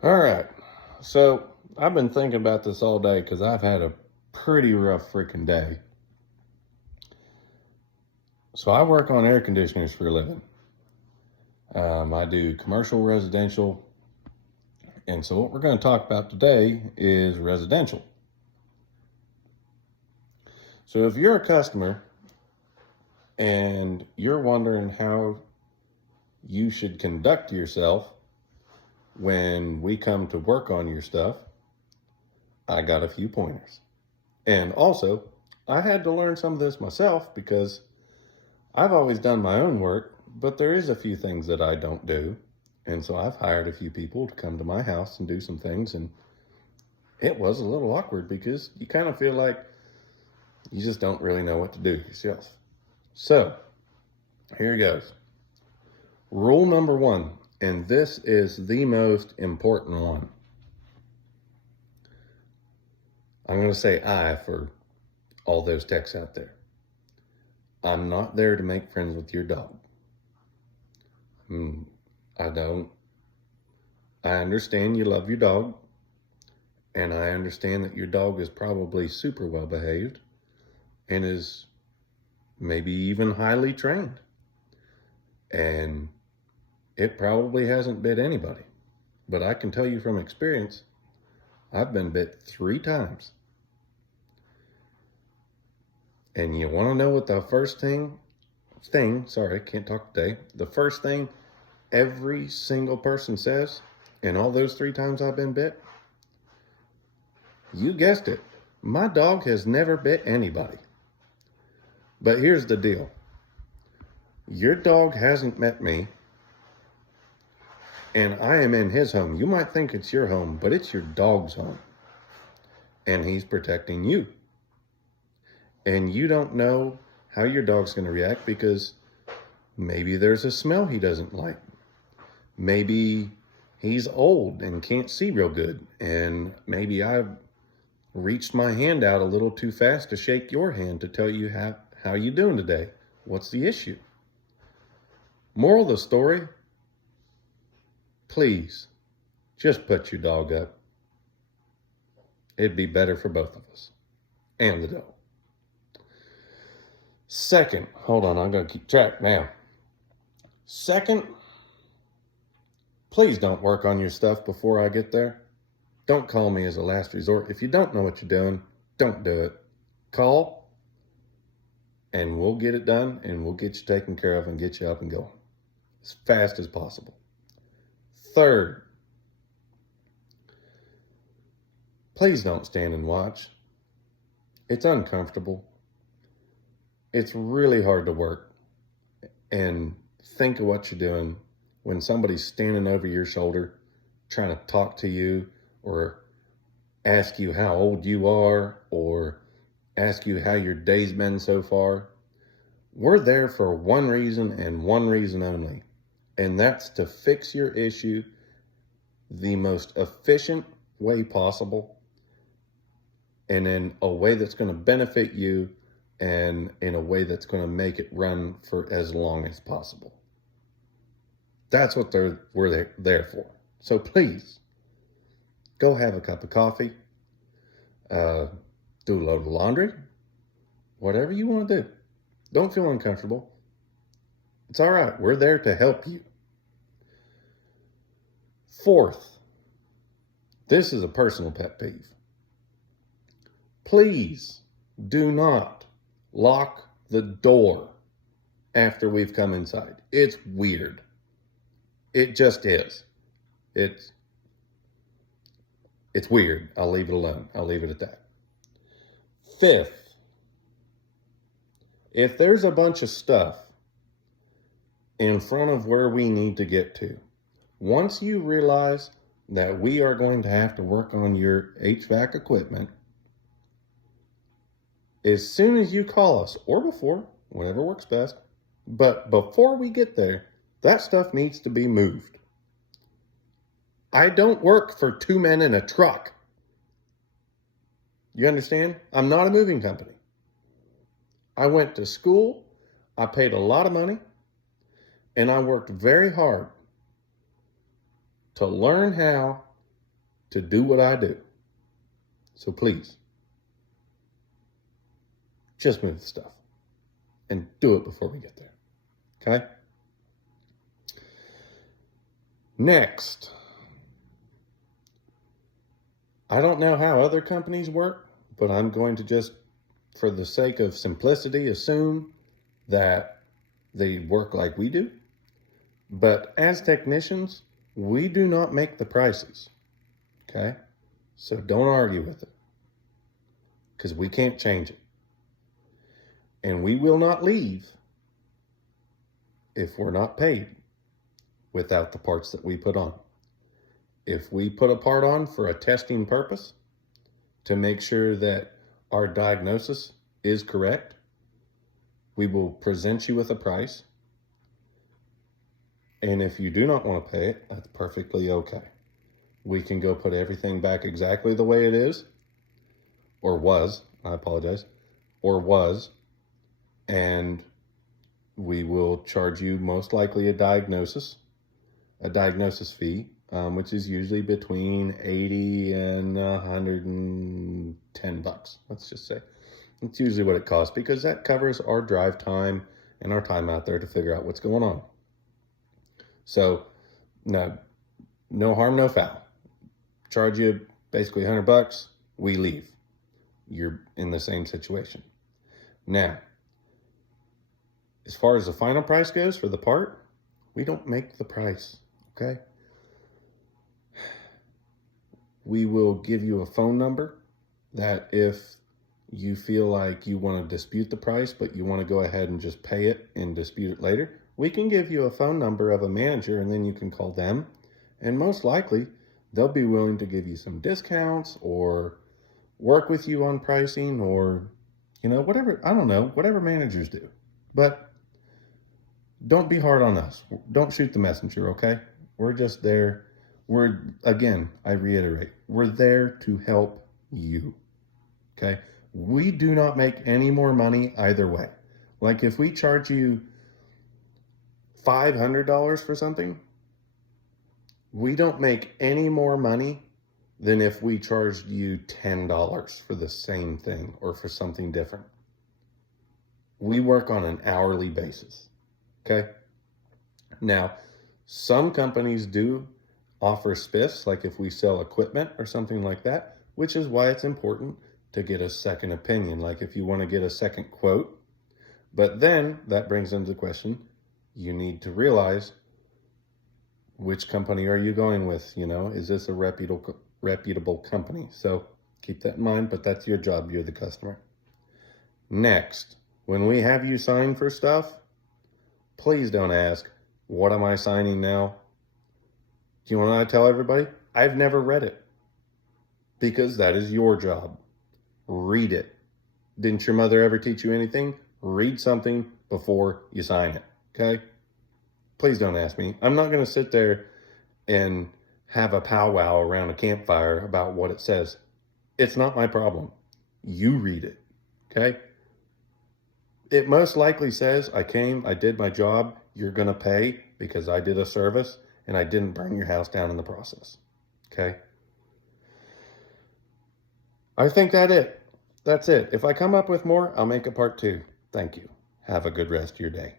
All right. So I've been thinking about this all day because I've had a pretty rough freaking day. So I work on air conditioners for a living. I do commercial, residential. And so what we're going to talk about today is residential. So if you're a customer and you're wondering how you should conduct yourself when we come to work on your stuff, I got a few pointers. And also, I had to learn some of this myself because I've always done my own work, but there is a few things that I don't do. And so I've hired a few people to come to my house and do some things. And it was a little awkward because you kind of feel like you just don't really know what to do yourself. So here goes. Rule number one, and this is the most important one. I'm going to say I for all those techs out there. I'm not there to make friends with your dog. I don't. I understand you love your dog, and I understand that your dog is probably super well behaved and is maybe even highly trained. And it probably hasn't bit anybody. But I can tell you from experience, I've been bit 3 times. And you want to know what the first thing, sorry, can't talk today. The first thing every single person says in all those 3 times I've been bit? You guessed it. My dog has never bit anybody. But here's the deal. Your dog hasn't met me, and I am in his home. You might think it's your home, but it's your dog's home. And he's protecting you. And you don't know how your dog's going to react because maybe there's a smell he doesn't like. Maybe he's old and can't see real good. And maybe I've reached my hand out a little too fast to shake your hand to tell you how you doing today. What's the issue? Moral of the story, please just put your dog up. It'd be better for both of us and the dog. Second, hold on, I'm going to keep track now. Second, please don't work on your stuff before I get there. Don't call me as a last resort. If you don't know what you're doing, don't do it. Call, and we'll get it done, and we'll get you taken care of and get you up and going as fast as possible. Third, please don't stand and watch. It's uncomfortable. It's really hard to work and think of what you're doing when somebody's standing over your shoulder trying to talk to you or ask you how old you are or ask you how your day's been so far. We're there for one reason and one reason only, and that's to fix your issue the most efficient way possible and in a way that's going to benefit you and in a way that's going to make it run for as long as possible. That's what we're there for. So please, go have a cup of coffee, do a load of laundry, whatever you want to do. Don't feel uncomfortable. It's all right. We're there to help you. Fourth, this is a personal pet peeve. Please do not lock the door after we've come inside. It's weird. It just is. It's weird. I'll leave it alone. I'll leave it at that. Fifth, if there's a bunch of stuff in front of where we need to get to, once you realize that we are going to have to work on your HVAC equipment, as soon as you call us, or before, whatever works best, but before we get there, that stuff needs to be moved. I don't work for 2 men in a truck. You understand? I'm not a moving company. I went to school, I paid a lot of money, and I worked very hard to learn how to do what I do. So please, just move the stuff and do it before we get there. Okay? Next, I don't know how other companies work, but I'm going to just, for the sake of simplicity, assume that they work like we do. But as technicians, we do not make the prices. Okay? So don't argue with it, because we can't change it. And we will not leave if we're not paid without the parts that we put on. If we put a part on for a testing purpose to make sure that our diagnosis is correct, we will present you with a price. And if you do not want to pay it, that's perfectly okay. We can go put everything back exactly the way it is, or was, I apologize, or was, and we will charge you most likely a diagnosis fee, which is usually between $80 and $110, let's just say. It's usually what it costs, because that covers our drive time and our time out there to figure out what's going on. So, no harm, no foul. Charge you basically $100, we leave. You're in the same situation. Now, as far as the final price goes for the part, we don't make the price, okay? We will give you a phone number that if you feel like you want to dispute the price, but you want to go ahead and just pay it and dispute it later, we can give you a phone number of a manager, and then you can call them. And most likely, they'll be willing to give you some discounts or work with you on pricing, or, whatever, I don't know, whatever managers do. But don't be hard on us. Don't shoot the messenger, okay? We're just there. I reiterate, we're there to help you, okay? We do not make any more money either way. Like if we charge you $500 for something, we don't make any more money than if we charged you $10 for the same thing or for something different. We work on an hourly basis. Okay. Now, some companies do offer spiffs, like if we sell equipment or something like that, which is why it's important to get a second opinion. Like if you want to get a second quote, but then that brings into the question, you need to realize which company are you going with? Is this a reputable company? So keep that in mind, but that's your job. You're the customer. Next, when we have you sign for stuff, please don't ask, what am I signing now? Do you want to tell everybody? I've never read it. Because that is your job. Read it. Didn't your mother ever teach you anything? Read something before you sign it. Okay? Please don't ask me. I'm not going to sit there and have a powwow around a campfire about what it says. It's not my problem. You read it. Okay? It most likely says, I did my job, you're going to pay because I did a service and I didn't burn your house down in the process. Okay? I think that's it. If I come up with more, I'll make a part 2. Thank you. Have a good rest of your day.